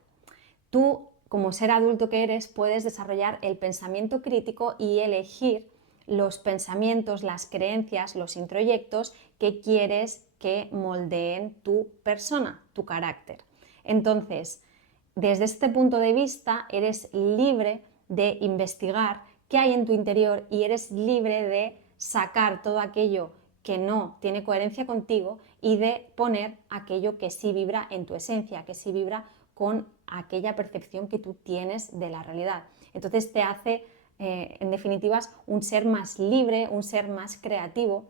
Tú, como ser adulto que eres, puedes desarrollar el pensamiento crítico y elegir los pensamientos, las creencias, los introyectos que quieres que moldeen tu persona, tu carácter. Entonces, desde este punto de vista, eres libre de investigar qué hay en tu interior y eres libre de sacar todo aquello que no tiene coherencia contigo y de poner aquello que sí vibra en tu esencia, que sí vibra con aquella percepción que tú tienes de la realidad. Entonces te hace, en definitiva, un ser más libre, un ser más creativo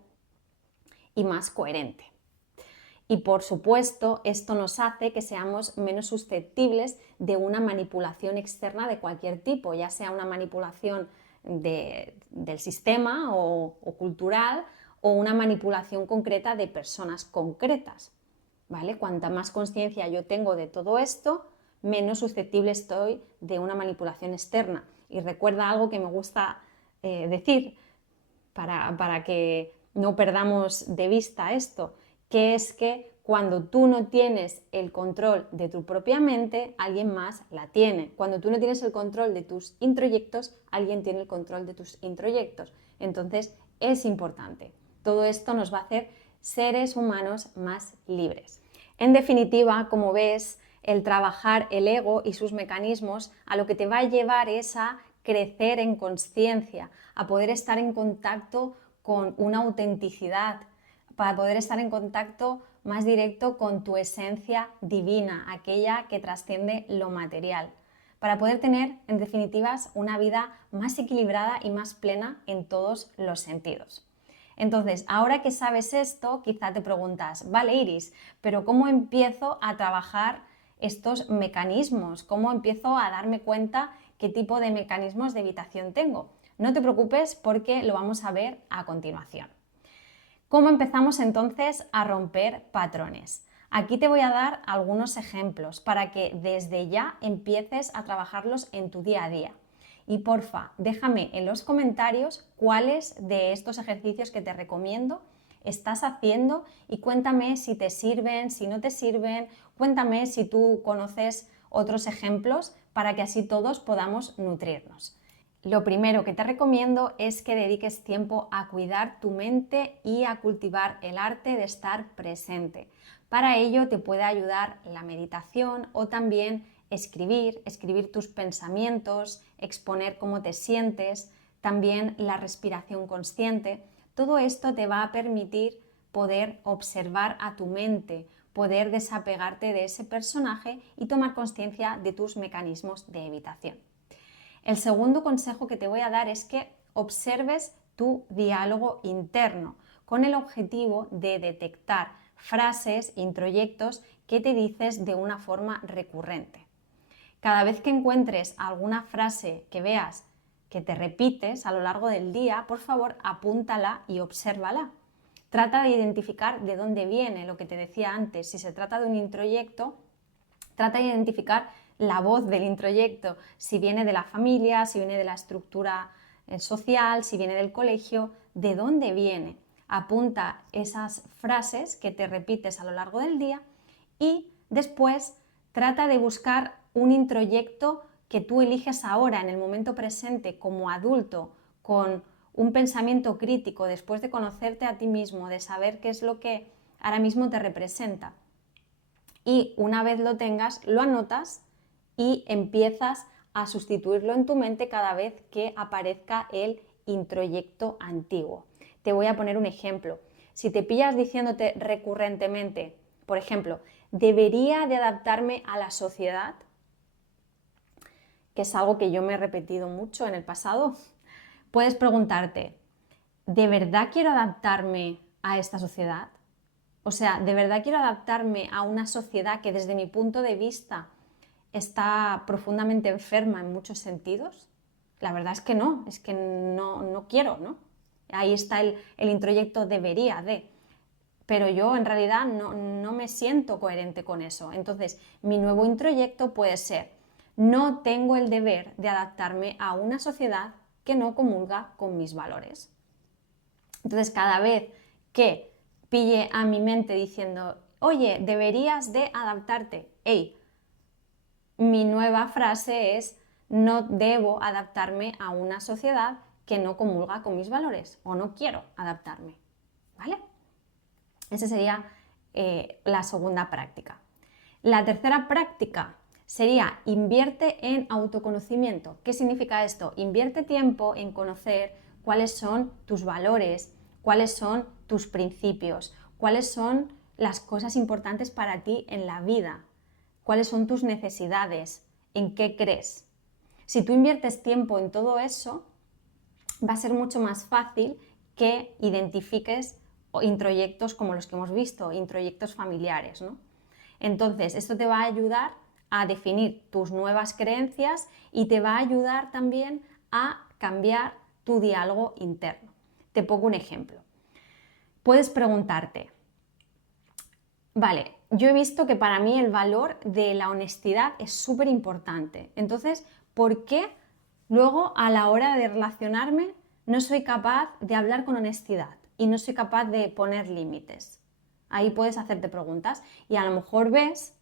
y más coherente. Y por supuesto, esto nos hace que seamos menos susceptibles de una manipulación externa de cualquier tipo, ya sea una manipulación del sistema o cultural o una manipulación concreta de personas concretas. ¿Vale? Cuanta más conciencia yo tengo de todo esto, menos susceptible estoy de una manipulación externa. Y recuerda algo que me gusta decir para que no perdamos de vista esto, que es que cuando tú no tienes el control de tu propia mente, alguien más la tiene. Cuando tú no tienes el control de tus introyectos, alguien tiene el control de tus introyectos. Entonces es importante. Todo esto nos va a hacer seres humanos más libres. En definitiva, como ves, el trabajar el ego y sus mecanismos a lo que te va a llevar es a crecer en conciencia, a poder estar en contacto con una autenticidad, para poder estar en contacto más directo con tu esencia divina, aquella que trasciende lo material, para poder tener, en definitivas, una vida más equilibrada y más plena en todos los sentidos. Entonces, ahora que sabes esto, quizá te preguntas, vale, Iris, pero ¿cómo empiezo a trabajar estos mecanismos? ¿Cómo empiezo a darme cuenta qué tipo de mecanismos de evitación tengo? No te preocupes porque lo vamos a ver a continuación. ¿Cómo empezamos entonces a romper patrones? Aquí te voy a dar algunos ejemplos para que desde ya empieces a trabajarlos en tu día a día. Y porfa, déjame en los comentarios cuáles de estos ejercicios que te recomiendo estás haciendo y cuéntame si te sirven, si no te sirven, cuéntame si tú conoces otros ejemplos para que así todos podamos nutrirnos. Lo primero que te recomiendo es que dediques tiempo a cuidar tu mente y a cultivar el arte de estar presente. Para ello te puede ayudar la meditación o también escribir tus pensamientos, exponer cómo te sientes, también la respiración consciente. Todo esto te va a permitir poder observar a tu mente, poder desapegarte de ese personaje y tomar conciencia de tus mecanismos de evitación. El segundo consejo que te voy a dar es que observes tu diálogo interno con el objetivo de detectar frases, introyectos que te dices de una forma recurrente. Cada vez que encuentres alguna frase que veas que te repites a lo largo del día, por favor, apúntala y obsérvala. Trata de identificar de dónde viene, lo que te decía antes. Si se trata de un introyecto, trata de identificar la voz del introyecto, si viene de la familia, si viene de la estructura social, si viene del colegio, de dónde viene. Apunta esas frases que te repites a lo largo del día y después trata de buscar un introyecto que tú eliges ahora, en el momento presente, como adulto, con un pensamiento crítico, después de conocerte a ti mismo, de saber qué es lo que ahora mismo te representa. Y una vez lo tengas, lo anotas y empiezas a sustituirlo en tu mente cada vez que aparezca el introyecto antiguo. Te voy a poner un ejemplo. Si te pillas diciéndote recurrentemente, por ejemplo, debería de adaptarme a la sociedad, que es algo que yo me he repetido mucho en el pasado, puedes preguntarte, ¿de verdad quiero adaptarme a esta sociedad? O sea, ¿de verdad quiero adaptarme a una sociedad que desde mi punto de vista está profundamente enferma en muchos sentidos? La verdad es que no quiero, ¿no? Ahí está el introyecto debería de. Pero yo en realidad no me siento coherente con eso. Entonces, mi nuevo introyecto puede ser, no tengo el deber de adaptarme a una sociedad que no comulga con mis valores. Entonces, cada vez que pille a mi mente diciendo, oye, deberías de adaptarte, hey, mi nueva frase es, no debo adaptarme a una sociedad que no comulga con mis valores o no quiero adaptarme, ¿vale? Esa sería la segunda práctica. La tercera práctica sería invierte en autoconocimiento. ¿Qué significa esto? Invierte tiempo en conocer cuáles son tus valores, cuáles son tus principios, cuáles son las cosas importantes para ti en la vida, cuáles son tus necesidades, en qué crees. Si tú inviertes tiempo en todo eso, va a ser mucho más fácil que identifiques introyectos como los que hemos visto, introyectos familiares, ¿no? Entonces, esto te va a ayudar a definir tus nuevas creencias y te va a ayudar también a cambiar tu diálogo interno. Te pongo un ejemplo. Puedes preguntarte, vale, yo he visto que para mí el valor de la honestidad es súper importante. Entonces, ¿por qué luego a la hora de relacionarme no soy capaz de hablar con honestidad y no soy capaz de poner límites? Ahí puedes hacerte preguntas y a lo mejor ves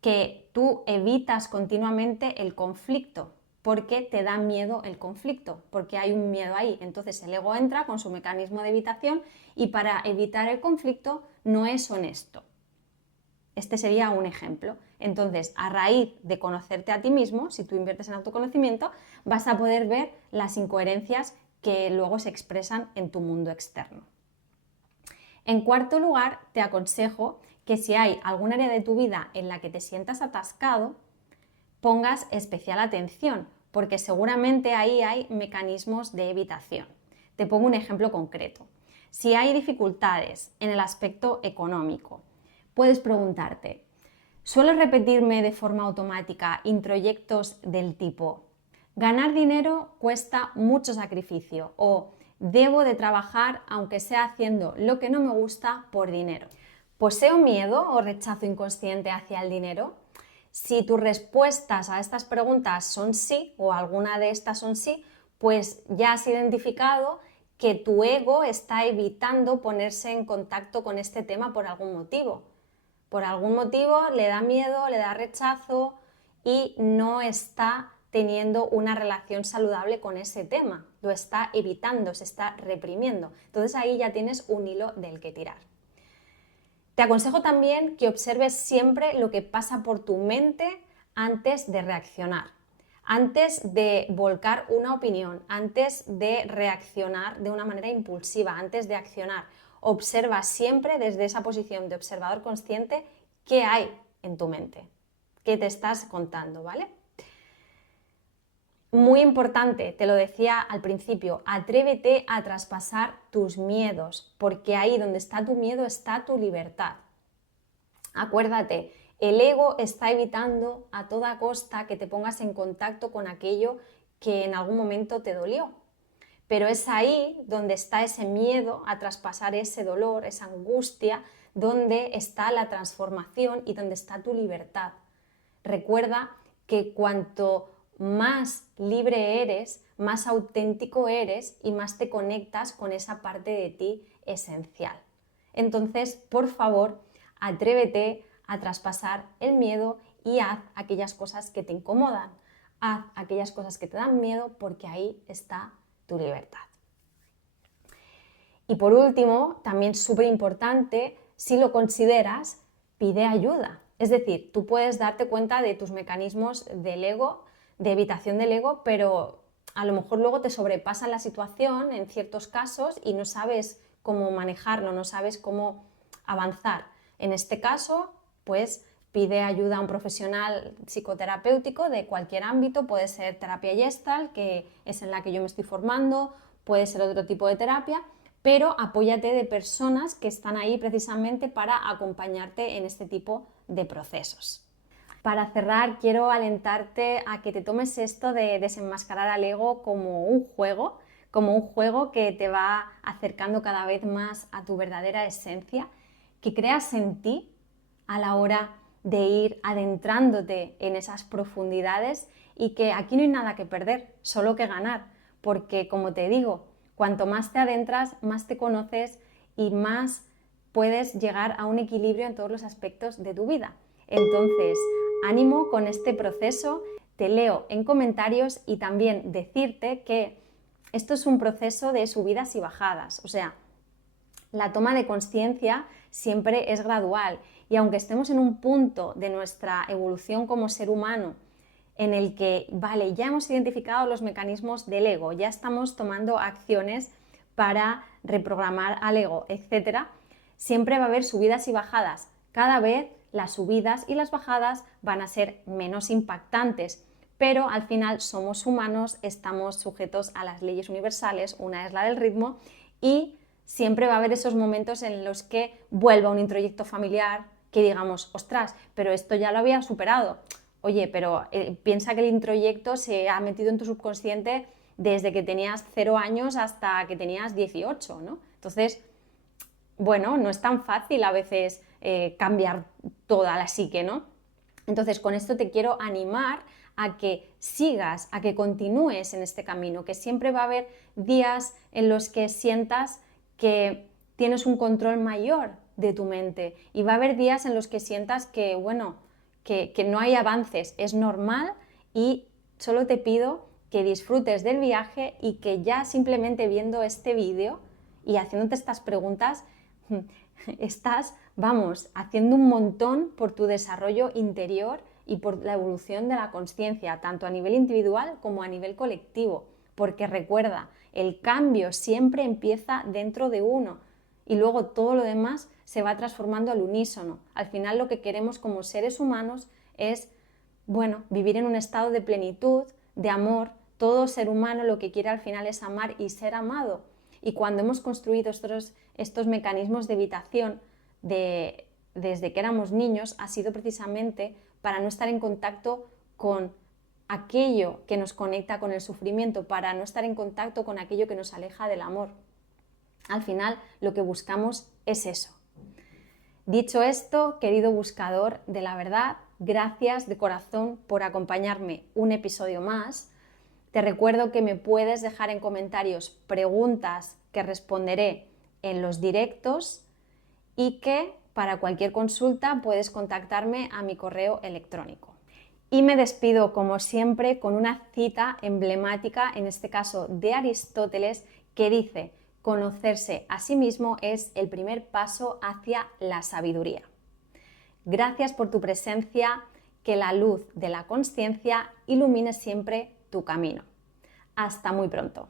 que tú evitas continuamente el conflicto porque te da miedo el conflicto, porque hay un miedo ahí. Entonces el ego entra con su mecanismo de evitación y para evitar el conflicto no es honesto. Este sería un ejemplo. Entonces, a raíz de conocerte a ti mismo, si tú inviertes en autoconocimiento, vas a poder ver las incoherencias que luego se expresan en tu mundo externo. En cuarto lugar, te aconsejo que si hay algún área de tu vida en la que te sientas atascado, pongas especial atención, porque seguramente ahí hay mecanismos de evitación. Te pongo un ejemplo concreto. Si hay dificultades en el aspecto económico, puedes preguntarte, ¿suelo repetirme de forma automática introyectos del tipo ganar dinero cuesta mucho sacrificio o debo de trabajar aunque sea haciendo lo que no me gusta por dinero? ¿Poseo miedo o rechazo inconsciente hacia el dinero? Si tus respuestas a estas preguntas son sí o alguna de estas son sí, pues ya has identificado que tu ego está evitando ponerse en contacto con este tema por algún motivo. Por algún motivo le da miedo, le da rechazo y no está teniendo una relación saludable con ese tema. Lo está evitando, se está reprimiendo. Entonces ahí ya tienes un hilo del que tirar. Te aconsejo también que observes siempre lo que pasa por tu mente antes de reaccionar, antes de volcar una opinión, antes de reaccionar de una manera impulsiva, antes de accionar. Observa siempre desde esa posición de observador consciente qué hay en tu mente, qué te estás contando, ¿vale? Muy importante, te lo decía al principio, atrévete a traspasar tus miedos, porque ahí donde está tu miedo está tu libertad. Acuérdate, el ego está evitando a toda costa que te pongas en contacto con aquello que en algún momento te dolió. Pero es ahí donde está ese miedo a traspasar ese dolor, esa angustia, donde está la transformación y donde está tu libertad. Recuerda que cuanto más libre eres, más auténtico eres y más te conectas con esa parte de ti esencial. Entonces, por favor, atrévete a traspasar el miedo y haz aquellas cosas que te incomodan. Haz aquellas cosas que te dan miedo porque ahí está tu libertad. Y por último, también súper importante, si lo consideras, pide ayuda. Es decir, tú puedes darte cuenta de tus mecanismos del ego, de evitación del ego, pero a lo mejor luego te sobrepasa la situación en ciertos casos y no sabes cómo manejarlo, no sabes cómo avanzar. En este caso, pues pide ayuda a un profesional psicoterapéutico de cualquier ámbito, puede ser terapia Gestalt, que es en la que yo me estoy formando, puede ser otro tipo de terapia, pero apóyate de personas que están ahí precisamente para acompañarte en este tipo de procesos. Para cerrar, quiero alentarte a que te tomes esto de desenmascarar al ego como un juego que te va acercando cada vez más a tu verdadera esencia, que creas en ti a la hora de ir adentrándote en esas profundidades y que aquí no hay nada que perder, solo que ganar, porque como te digo, cuanto más te adentras, más te conoces y más puedes llegar a un equilibrio en todos los aspectos de tu vida. Entonces, ánimo con este proceso, te leo en comentarios y también decirte que esto es un proceso de subidas y bajadas, o sea, la toma de conciencia siempre es gradual y aunque estemos en un punto de nuestra evolución como ser humano en el que, vale, ya hemos identificado los mecanismos del ego, ya estamos tomando acciones para reprogramar al ego, etc., siempre va a haber subidas y bajadas. Cada vez las subidas y las bajadas van a ser menos impactantes, pero al final somos humanos, estamos sujetos a las leyes universales, una es la del ritmo, y siempre va a haber esos momentos en los que vuelva un introyecto familiar que digamos, ostras, pero esto ya lo había superado. Oye, pero piensa que el introyecto se ha metido en tu subconsciente desde que tenías 0 años hasta que tenías 18, ¿no? Entonces, bueno, no es tan fácil a veces cambiar toda la psique, ¿no? Entonces, con esto te quiero animar a que sigas, a que continúes en este camino, que siempre va a haber días en los que sientas que tienes un control mayor de tu mente y va a haber días en los que sientas que, bueno, que no hay avances, es normal y solo te pido que disfrutes del viaje y que ya simplemente viendo este vídeo y haciéndote estas preguntas estás, vamos, haciendo un montón por tu desarrollo interior y por la evolución de la consciencia, tanto a nivel individual como a nivel colectivo, porque recuerda, el cambio siempre empieza dentro de uno y luego todo lo demás se va transformando al unísono. Al final lo que queremos como seres humanos es, bueno, vivir en un estado de plenitud, de amor. Todo ser humano lo que quiere al final es amar y ser amado. Y cuando hemos construido estos mecanismos de evitación desde que éramos niños, ha sido precisamente para no estar en contacto con aquello que nos conecta con el sufrimiento, para no estar en contacto con aquello que nos aleja del amor. Al final lo que buscamos es eso. Dicho esto, querido buscador de la verdad, gracias de corazón por acompañarme un episodio más. Te recuerdo que me puedes dejar en comentarios preguntas que responderé en los directos y que para cualquier consulta puedes contactarme a mi correo electrónico. Y me despido como siempre con una cita emblemática, en este caso de Aristóteles, que dice: conocerse a sí mismo es el primer paso hacia la sabiduría. Gracias por tu presencia, que la luz de la consciencia ilumine siempre tu camino. Hasta muy pronto.